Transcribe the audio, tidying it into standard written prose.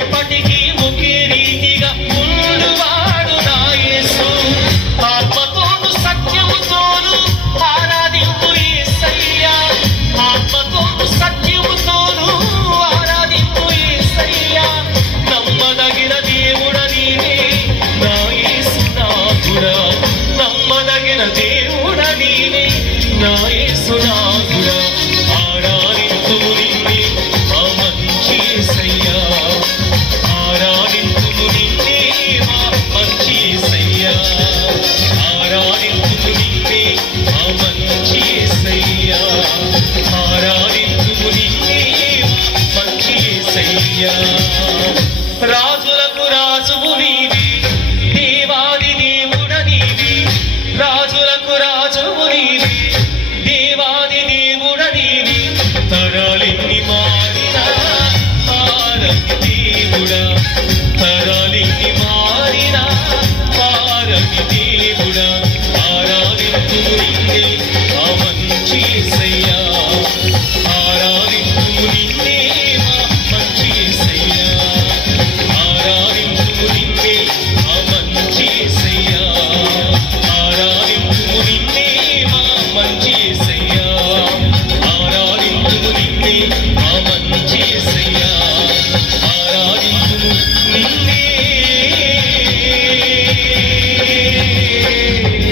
ఎప్పటికీ ఒకే రీతిగా ఉండువాడు నా యేసు. ఆత్మతోను సత్యముతోను ఆరాధింపు యేసయ్యా. ఆత్మతోను సత్యముతోను ఆరాధింపు యేసయ్యా. నమ్మదగిన దేవుడ నీవే నా యేసునాథుడా. నమ్మదగిన దేవుడ నీవే నా యేసునాథుడా. ఆరాధింతుము నిన్నే మా మంచి యేసయ్యా. ఆరాధింతుము నిన్నే మా మంచి యేసయ్యా. ఆరాధింతుము నిన్నే మా మంచి యేసయ్యా. ఆరాధింతుము నిన్నే మా మంచి యేసయ్యా. రాజులకు రాజువు నీవే, దేవాది దేవుడ నీవే. రాజులకు రాజువు నీవే, దేవాది దేవుడ నీవే. తరాలెన్ని మారినా మారని దేవుడా. తరాలెన్ని మారినా మారని దేవుడా. ఆరాధింతుము నిన్నే మా మంచి యేసయ్యా. ఆరాధింతుము నిన్నే మా మంచి యేసయ్యా. ఆరాధింతుము నిన్నే మా మంచి యేసయ్యా. ఆరాధింతుము నిన్నే మా మంచి యేసయ్యా. ఆరాధింతుము నిన్నే